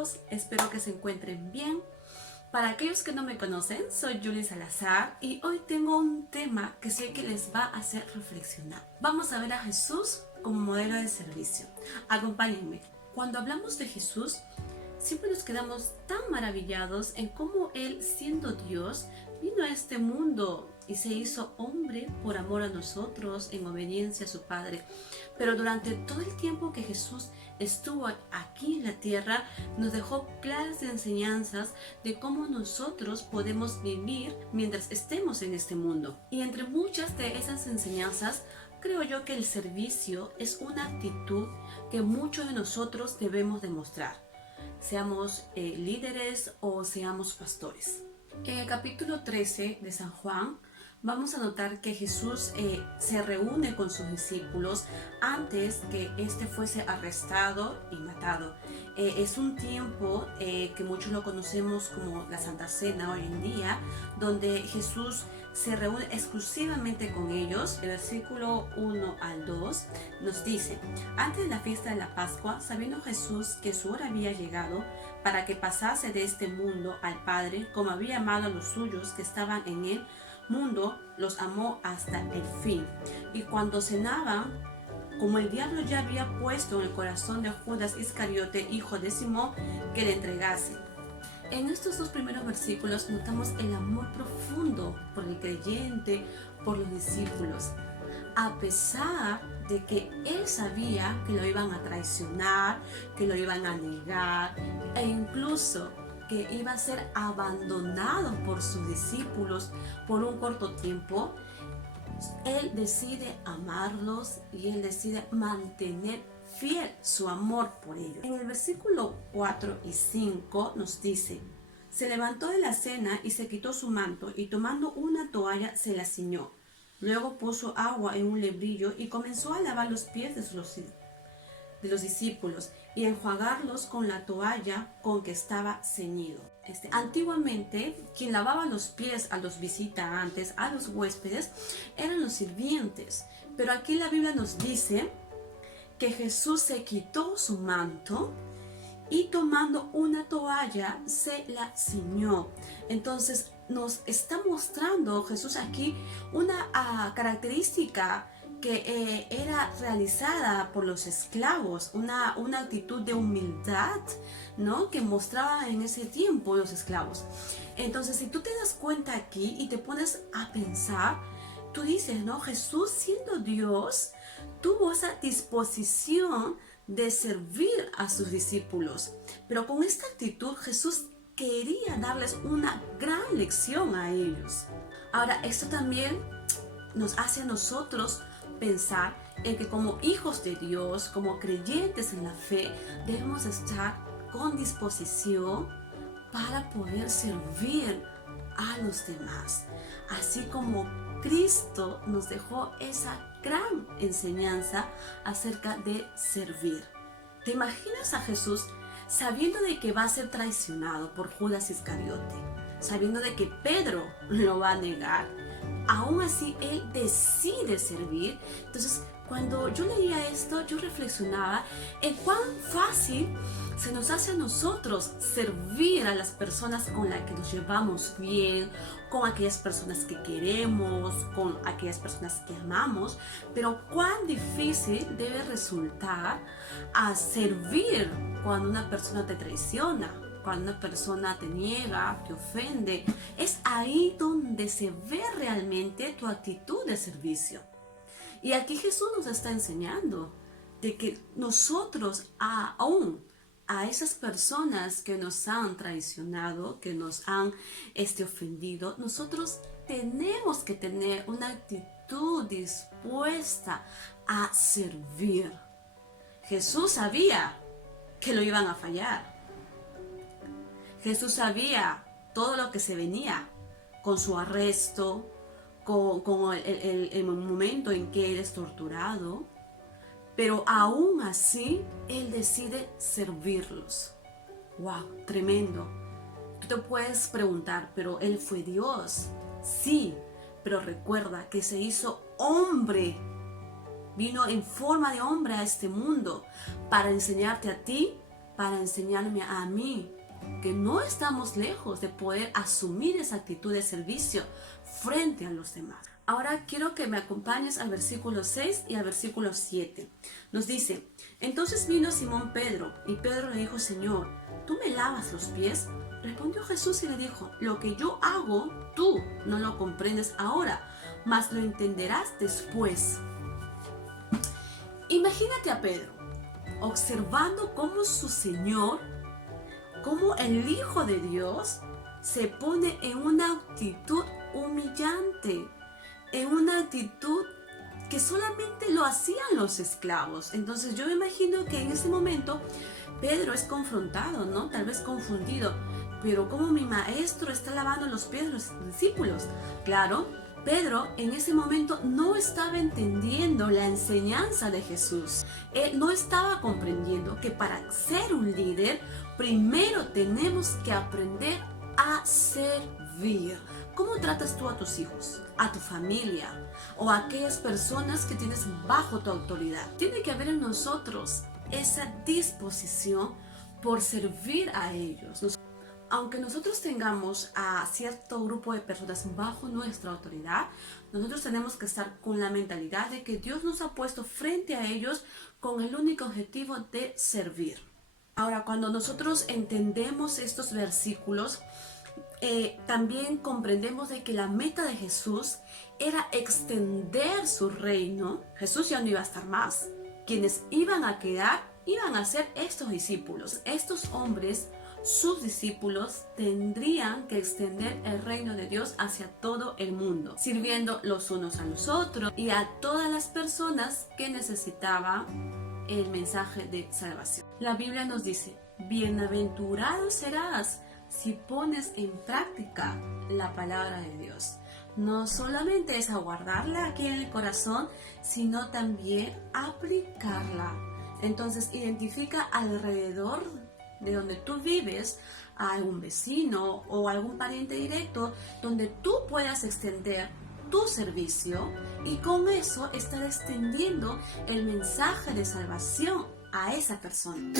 todos, espero que se encuentren bien. Para aquellos que no me conocen, soy Julie Salazar y hoy tengo un tema que sé que les va a hacer reflexionar. Vamos a ver a Jesús como modelo de servicio. Acompáñenme. Cuando hablamos de Jesús, siempre nos quedamos tan maravillados en cómo Él, siendo Dios, vino a este mundo y se hizo hombre por amor a nosotros, en obediencia a su Padre. Pero durante todo el tiempo que Jesús estuvo aquí en la tierra, nos dejó claras enseñanzas de cómo nosotros podemos vivir mientras estemos en este mundo. Y entre muchas de esas enseñanzas, creo yo que el servicio es una actitud que muchos de nosotros debemos demostrar, seamos líderes o seamos pastores. En el capítulo 13 de San Juan, vamos a notar que Jesús se reúne con sus discípulos antes que éste fuese arrestado y matado. Es un tiempo que muchos lo conocemos como la Santa Cena hoy en día, donde Jesús se reúne exclusivamente con ellos. El versículo 1 al 2 nos dice: antes de la fiesta de la Pascua, sabiendo Jesús que su hora había llegado para que pasase de este mundo al Padre, como había amado a los suyos que estaban en el mundo, los amó hasta el fin. Y cuando cenaban, como el diablo ya había puesto en el corazón de Judas Iscariote, hijo de Simón, que le entregase. En estos dos primeros versículos notamos el amor profundo por el creyente, por los discípulos, a pesar de que él sabía que lo iban a traicionar, que lo iban a negar e incluso que iba a ser abandonado por sus discípulos por un corto tiempo. Él decide amarlos y él decide mantener fiel su amor por ellos. En el versículo 4 y 5 nos dice: se levantó de la cena y se quitó su manto y tomando una toalla se la ciñó. Luego puso agua en un lebrillo y comenzó a lavar los pies de los discípulos y enjuagarlos con la toalla con que estaba ceñido. Antiguamente, quien lavaba los pies a los visitantes, a los huéspedes, eran los sirvientes. Pero aquí la Biblia nos dice que Jesús se quitó su manto y tomando una toalla se la ciñó. Entonces nos está mostrando Jesús aquí una característica que era realizada por los esclavos, una actitud de humildad, ¿no?, que mostraba en ese tiempo los esclavos. Entonces, si tú te das cuenta aquí y te pones a pensar, tú dices, ¿no?, Jesús, siendo Dios, tuvo esa disposición de servir a sus discípulos. Pero con esta actitud Jesús quería darles una gran lección a ellos. Ahora, esto también nos hace a nosotros pensar en que como hijos de Dios, como creyentes en la fe, debemos estar con disposición para poder servir a los demás. Así como Cristo nos dejó esa gran enseñanza acerca de servir. ¿Te imaginas a Jesús sabiendo de que va a ser traicionado por Judas Iscariote, sabiendo de que Pedro lo va a negar? Aún así, Él decide servir. Entonces, cuando yo leía esto, yo reflexionaba en cuán fácil se nos hace a nosotros servir a las personas con las que nos llevamos bien, con aquellas personas que queremos, con aquellas personas que amamos, pero cuán difícil debe resultar a servir cuando una persona te traiciona, cuando una persona te niega, te ofende. Es ahí donde se ve realmente tu actitud de servicio. Y aquí Jesús nos está enseñando de que nosotros aún a esas personas que nos han traicionado, que nos han ofendido, nosotros tenemos que tener una actitud dispuesta a servir. Jesús sabía que lo iban a fallar. Jesús sabía todo lo que se venía con su arresto, con el momento en que Él es torturado, pero aún así Él decide servirlos. ¡Wow! Tremendo. Tú te puedes preguntar, pero Él fue Dios. Sí, pero recuerda que se hizo hombre. Vino en forma de hombre a este mundo para enseñarte a ti, para enseñarme a mí que no estamos lejos de poder asumir esa actitud de servicio frente a los demás. Ahora quiero que me acompañes al versículo 6 y al versículo 7. Nos dice: entonces vino Simón Pedro, y Pedro le dijo: Señor, ¿tú me lavas los pies? Respondió Jesús y le dijo: lo que yo hago, tú no lo comprendes ahora, mas lo entenderás después. Imagínate a Pedro observando cómo su Señor, cómo el Hijo de Dios se pone en una actitud humillante, en una actitud que solamente lo hacían los esclavos. Entonces yo me imagino que en ese momento Pedro es confrontado, ¿no? Tal vez confundido. Pero ¿cómo mi maestro está lavando los pies de los discípulos? Claro, Pedro en ese momento no estaba entendiendo la enseñanza de Jesús. Él no estaba comprendiendo que para ser un líder, primero tenemos que aprender a servir. ¿Cómo tratas tú a tus hijos, a tu familia o a aquellas personas que tienes bajo tu autoridad? Tiene que haber en nosotros esa disposición por servir a ellos. Aunque nosotros tengamos a cierto grupo de personas bajo nuestra autoridad, nosotros tenemos que estar con la mentalidad de que Dios nos ha puesto frente a ellos con el único objetivo de servir. Ahora, cuando nosotros entendemos estos versículos, también comprendemos de que la meta de Jesús era extender su reino. Jesús ya no iba a estar más. Quienes iban a quedar iban a ser estos discípulos. Estos hombres, sus discípulos, tendrían que extender el reino de Dios hacia todo el mundo, sirviendo los unos a los otros y a todas las personas que necesitaban el mensaje de salvación. La Biblia nos dice: bienaventurado serás si pones en práctica la palabra de Dios. No solamente es aguardarla aquí en el corazón, sino también aplicarla. Entonces identifica alrededor de donde tú vives a algún vecino o algún pariente directo donde tú puedas extender tu servicio y con eso estar extendiendo el mensaje de salvación a esa persona.